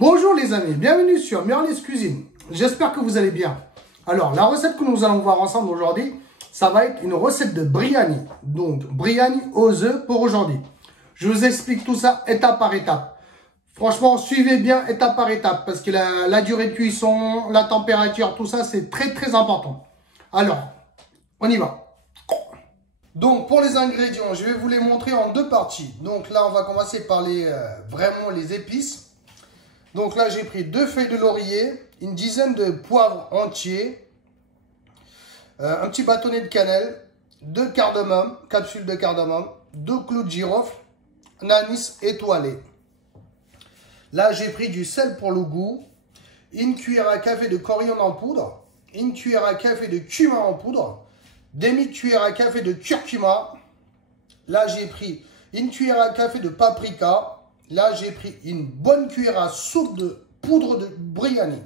Bonjour les amis, bienvenue sur Merlis Cuisine. J'espère que vous allez bien. Alors, la recette que nous allons voir ensemble aujourd'hui, ça va être une recette de biryani. Donc, biryani aux œufs pour aujourd'hui. Je vous explique tout ça étape par étape. Franchement, suivez bien étape par étape parce que la durée de cuisson, la température, tout ça, c'est très important. Alors, on y va. Donc, pour les ingrédients, je vais vous les montrer en deux parties. Donc là, on va commencer par vraiment les épices. Donc là, j'ai pris 2 feuilles de laurier, une dizaine de poivres entiers, un petit bâtonnet de cannelle, 2 cardamome, capsules de cardamome, 2 clous de girofle, un anis étoilé. Là, j'ai pris du sel pour le goût, une cuillère à café de coriandre en poudre, une cuillère à café de cumin en poudre, demi-cuillère à café de curcuma. Là, j'ai pris une cuillère à café de paprika. Là, j'ai pris une bonne cuillère à soupe de poudre de biryani.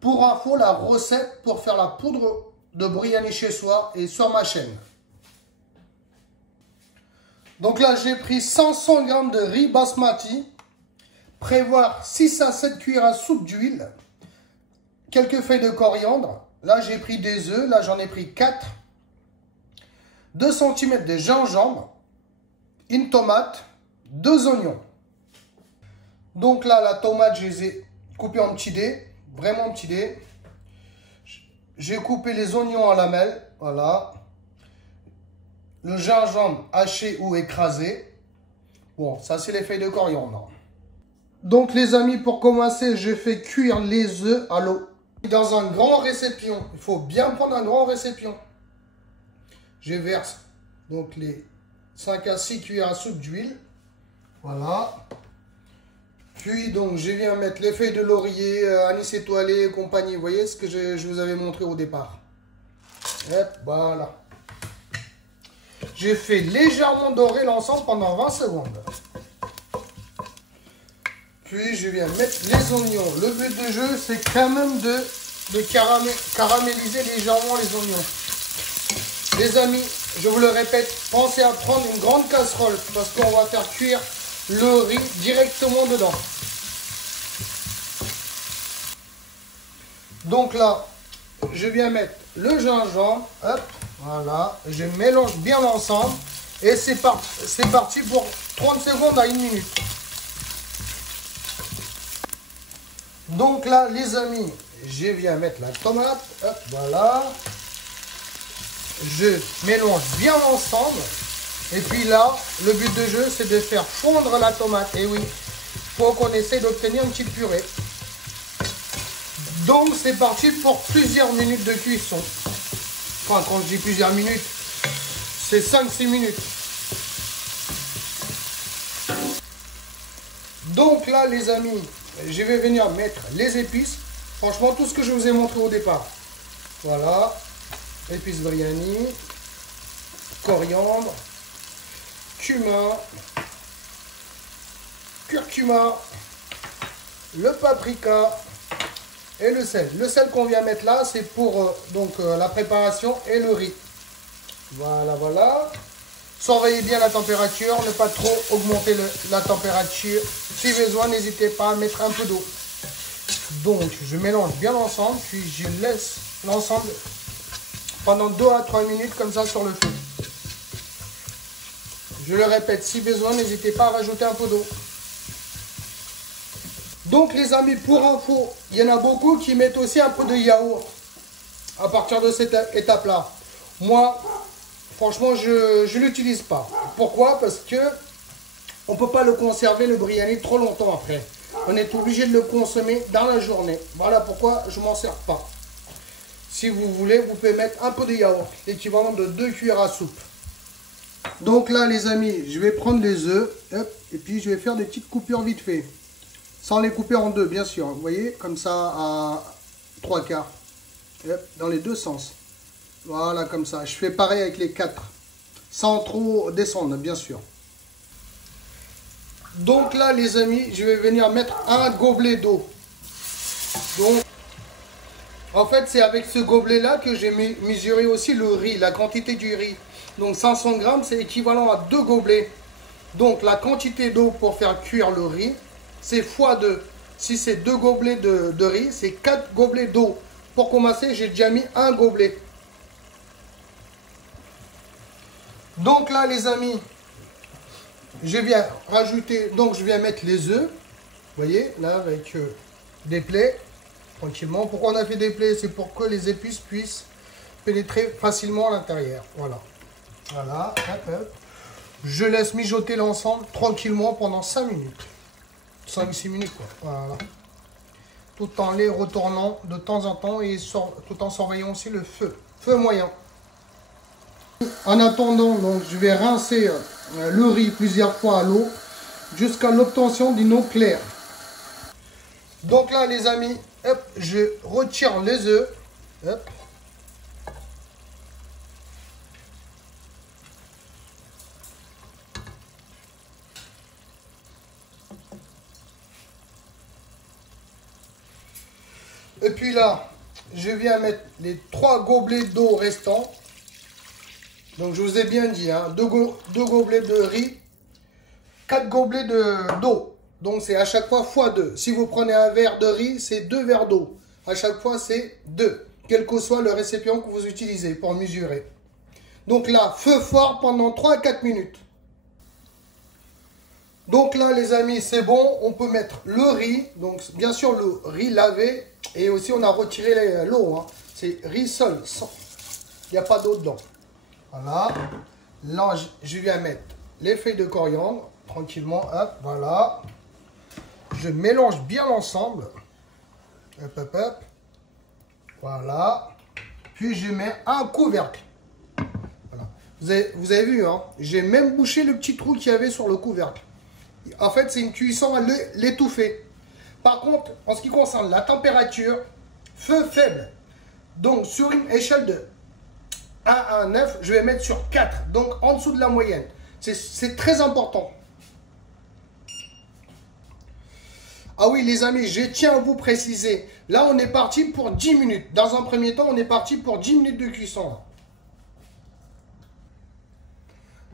Pour info, la recette pour faire la poudre de biryani chez soi est sur ma chaîne. Donc là, j'ai pris 500 g de riz basmati. Prévoir 6 à 7 cuillères à soupe d'huile. Quelques feuilles de coriandre. Là, j'ai pris des œufs. Là, j'en ai pris 4. 2 cm de gingembre. Une tomate. 2 oignons. Donc là, la tomate, je les ai coupées en petits dés, vraiment petits dés. J'ai coupé les oignons en lamelles, voilà. Le gingembre haché ou écrasé. Bon, ça c'est les feuilles de coriandre. Donc les amis, pour commencer, je fais cuire les œufs à l'eau. Dans un grand récipient, il faut bien prendre un grand récipient. Je verse donc les 5 à 6 cuillères à soupe d'huile. Voilà. Puis donc je viens mettre les feuilles de laurier, anis étoilé et compagnie. Vous voyez ce que je vous avais montré au départ. Hop, voilà. J'ai fait légèrement dorer l'ensemble pendant 20 secondes. Puis je viens mettre les oignons. Le but du jeu, c'est quand même de caraméliser légèrement les oignons. Les amis, je vous le répète, pensez à prendre une grande casserole parce qu'on va faire cuire le riz directement dedans. Donc là, je viens mettre le gingembre, hop, voilà, je mélange bien l'ensemble et c'est parti pour 30 secondes à 1 minute. Donc là, les amis, je viens mettre la tomate, hop, voilà, je mélange bien l'ensemble. Et puis là, le but de jeu, c'est de faire fondre la tomate. Et oui, pour qu'on essaie d'obtenir une petite purée. Donc, c'est parti pour plusieurs minutes de cuisson. Enfin, quand je dis plusieurs minutes, c'est 5-6 minutes. Donc là, les amis, je vais venir mettre les épices. Franchement, tout ce que je vous ai montré au départ. Voilà. Épices biryani, coriandre, cumin, curcuma, le paprika et le sel. Le sel qu'on vient mettre là, c'est pour la préparation et le riz. Voilà, voilà. Surveillez bien la température, ne pas trop augmenter la température. Si besoin, n'hésitez pas à mettre un peu d'eau. Donc, je mélange bien l'ensemble, puis je laisse l'ensemble pendant 2 à 3 minutes comme ça sur le feu. Je le répète, si besoin, n'hésitez pas à rajouter un peu d'eau. Donc les amis, pour info, il y en a beaucoup qui mettent aussi un peu de yaourt à partir de cette étape-là. Moi, franchement, je ne l'utilise pas. Pourquoi? Parce que on ne peut pas le conserver, le biryani, trop longtemps après. On est obligé de le consommer dans la journée. Voilà pourquoi je ne m'en sers pas. Si vous voulez, vous pouvez mettre un peu de yaourt, l'équivalent de 2 cuillères à soupe. Donc là, les amis, je vais prendre les œufs, hop, et puis je vais faire des petites coupures vite fait. Sans les couper en deux, bien sûr. Vous voyez, comme ça, à 3/4. Hop, dans les deux sens. Voilà, comme ça. Je fais pareil avec les 4. Sans trop descendre, bien sûr. Donc là, les amis, je vais venir mettre un gobelet d'eau. Donc, en fait, c'est avec ce gobelet-là que j'ai mesuré aussi le riz, la quantité du riz. Donc 500 g, c'est équivalent à 2 gobelets. Donc la quantité d'eau pour faire cuire le riz, c'est x2. Si c'est 2 gobelets de riz, c'est 4 gobelets d'eau. Pour commencer, j'ai déjà mis un gobelet. Donc là, les amis, je viens rajouter, donc je viens mettre les œufs. Vous voyez, là, avec des plaies, tranquillement. Pourquoi on a fait des plaies? C'est pour que les épices puissent pénétrer facilement à l'intérieur. Voilà. Voilà. Hop, hop. Je laisse mijoter l'ensemble tranquillement pendant 5 minutes. 5-6 minutes, quoi. Voilà. Tout en les retournant de temps en temps et tout en surveillant aussi le feu. Feu moyen. En attendant, donc, je vais rincer le riz plusieurs fois à l'eau jusqu'à l'obtention d'une eau claire. Donc là, les amis, hop, je retire les œufs. Hop. Et puis là, je viens mettre les 3 gobelets d'eau restants. Donc je vous ai bien dit, hein, 2 gobelets de riz, 4 gobelets d'eau. Donc c'est à chaque fois x2. Si vous prenez un verre de riz, c'est 2 verres d'eau. À chaque fois, c'est 2. Quel que soit le récipient que vous utilisez pour mesurer. Donc là, feu fort pendant 3 à 4 minutes. Donc là, les amis, c'est bon. On peut mettre le riz. Donc bien sûr, le riz lavé. Et aussi, on a retiré l'eau. Hein. C'est riz seul. Il n'y a pas d'eau dedans. Voilà. Là, je viens mettre les feuilles de coriandre. Tranquillement. Hop, voilà. Je mélange bien l'ensemble. Hop, hop, hop. Voilà. Puis, je mets un couvercle. Voilà. Vous avez vu, hein. J'ai même bouché le petit trou qu'il y avait sur le couvercle. En fait, c'est une cuisson à l'étouffer. Par contre, en ce qui concerne la température, feu faible. Donc, sur une échelle de 1 à 9, je vais mettre sur 4. Donc, en dessous de la moyenne. C'est très important. Ah oui, les amis, je tiens à vous préciser. Là, on est parti pour 10 minutes. Dans un premier temps, on est parti pour 10 minutes de cuisson.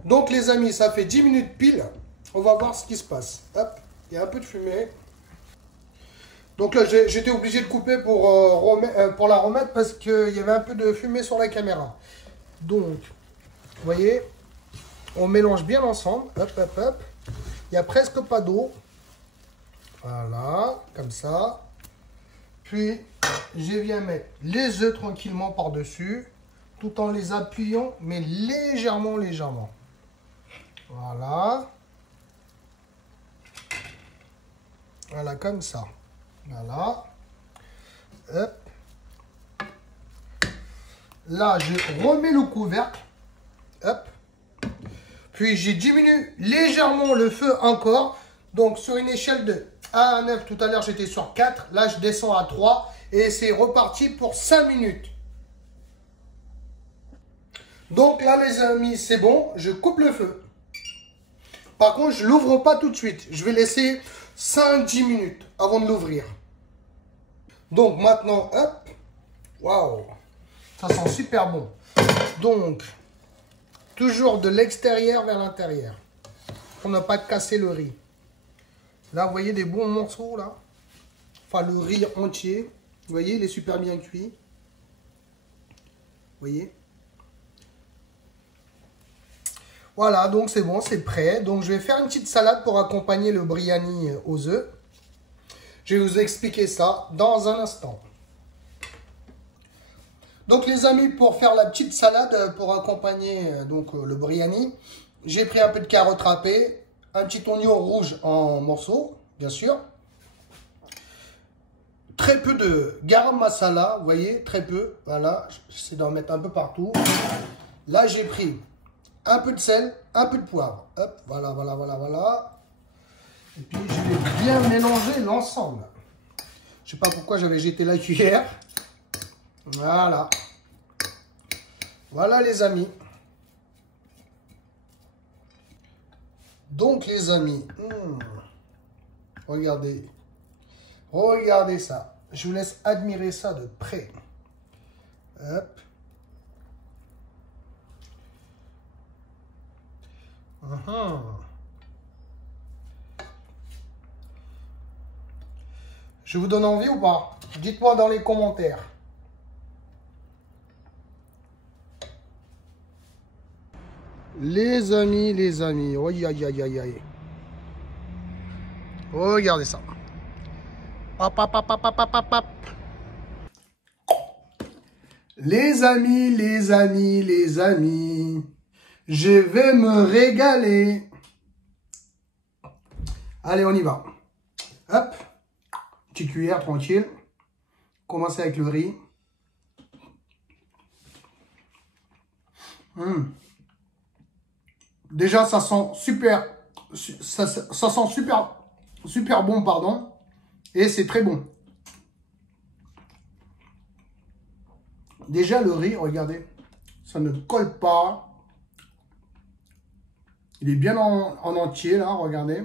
Donc, les amis, ça fait 10 minutes pile. On va voir ce qui se passe. Hop, il y a un peu de fumée. Donc là, j'étais obligé de couper pour la remettre parce qu'il y avait un peu de fumée sur la caméra. Donc, vous voyez, on mélange bien ensemble. Hop, hop, hop. Il n'y a presque pas d'eau. Voilà, comme ça. Puis, je viens mettre les œufs tranquillement par-dessus, tout en les appuyant, mais légèrement, légèrement. Voilà. Voilà, comme ça. Voilà. Hop. Là, je remets le couvercle. Hop. Puis, j'ai diminué légèrement le feu encore. Donc, sur une échelle de 1 à 9, tout à l'heure, j'étais sur 4. Là, je descends à 3. Et c'est reparti pour 5 minutes. Donc, là, les amis, c'est bon. Je coupe le feu. Par contre, je ne l'ouvre pas tout de suite. Je vais laisser 5-10 minutes avant de l'ouvrir. Donc maintenant, hop, waouh, ça sent super bon. Donc, toujours de l'extérieur vers l'intérieur, pour ne pas casser le riz. Là, vous voyez des bons morceaux, là. Enfin, le riz entier. Vous voyez, il est super bien cuit. Vous voyez. Voilà, donc c'est bon, c'est prêt. Donc, je vais faire une petite salade pour accompagner le biryani aux œufs. Je vais vous expliquer ça dans un instant. Donc les amis, pour faire la petite salade, pour accompagner le biryani, j'ai pris un peu de carotte râpée, un petit oignon rouge en morceaux, bien sûr. Très peu de garam masala, vous voyez, très peu. Voilà, j'essaie d'en mettre un peu partout. Là, j'ai pris un peu de sel, un peu de poivre. Hop, voilà, voilà, voilà, voilà. Et puis, je vais bien mélanger l'ensemble. Je ne sais pas pourquoi j'avais jeté la cuillère. Voilà. Voilà, les amis. Donc, les amis, regardez. Regardez ça. Je vous laisse admirer ça de près. Hop. Je vous donne envie ou pas? Dites-moi dans les commentaires. Les amis, oh, aïe, aïe, aïe, aïe. Regardez ça. Hop, hop, hop, hop, hop, hop, hop. Les amis, je vais me régaler. Allez, on y va. Hop, petite cuillère, tranquille. Commencez avec le riz. Déjà, ça sent super, ça sent super bon, pardon. Et c'est très bon. Déjà, le riz, regardez, ça ne colle pas. Il est bien en entier, là, regardez.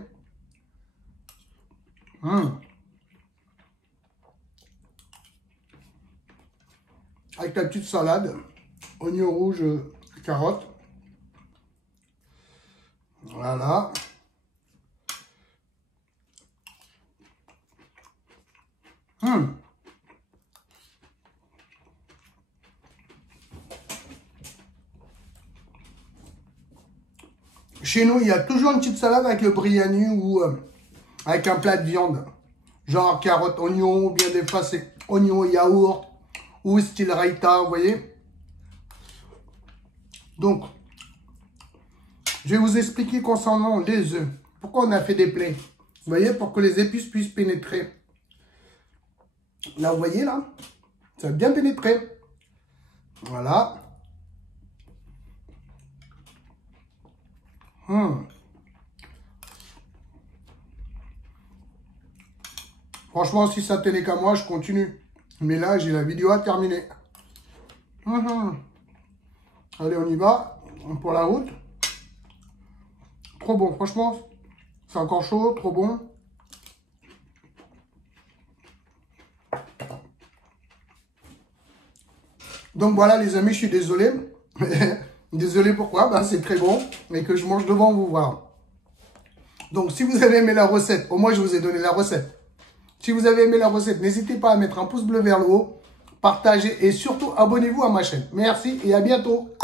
Avec la petite salade, oignon rouge, carotte. Voilà. Chez nous, il y a toujours une petite salade avec le biryani ou avec un plat de viande. Genre carotte, oignon, ou bien des fois c'est oignon, yaourt ou style raita, vous voyez. Donc, je vais vous expliquer concernant les œufs. Pourquoi on a fait des plaies? Vous voyez, pour que les épices puissent pénétrer. Là, vous voyez, là, ça va bien pénétrer. Voilà. Franchement, si ça tenait qu'à moi, je continue. Mais là, j'ai la vidéo à terminer. Allez, on y va. Pour la route. Trop bon, franchement. C'est encore chaud, trop bon. Donc voilà, les amis, je suis désolé. Désolé pourquoi? Ben, c'est très bon. Et que je mange devant vous, voilà. Donc, si vous avez aimé la recette, au moins, je vous ai donné la recette. Si vous avez aimé la recette, n'hésitez pas à mettre un pouce bleu vers le haut, partagez et surtout abonnez-vous à ma chaîne. Merci et à bientôt.